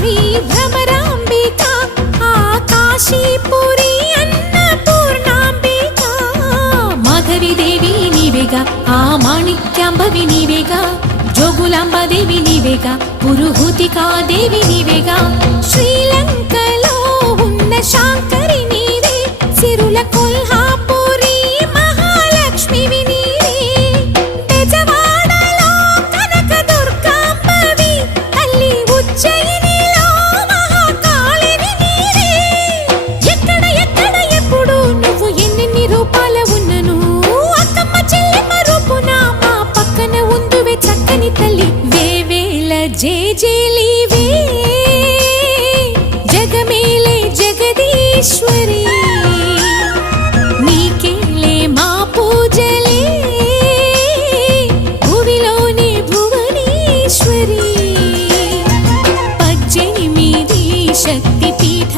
శ్రీ భ్రమరాంబిక ఆ కాశీపురి అన్నపూర్ణాంబిక మాధవి దేవి నీవేగా ఆ మాణిక్యాంబవి నీవేగా జోగులాంబదేవి నీవేగా పురుహూతికా దేవి నీవేగా శ్రీలంకలో ఉన్న శాంకరి నీవే సిరుల కొల్హాపురి మహాలక్ష్మివి నీవే బెజవాడలో కనక దుర్గాంబవి తల్లి ఉజ్జయినిలో మహాకాళివి నీవే ఎక్కడ ఎక్కడ ఎప్పుడు నువ్వు ఎన్నెన్ని రూపాల ఉన్నను అక్కమ్మ చెల్లెమ్మ రూపున మా పక్కన ఉందువే చక్కని తల్లి వేవేల జేజేలివే జగమేలే జగదీశ్వరి నీకేలే మా పూజలే భువిలోని భువనేశ్వరి 18 శక్తి పీఠ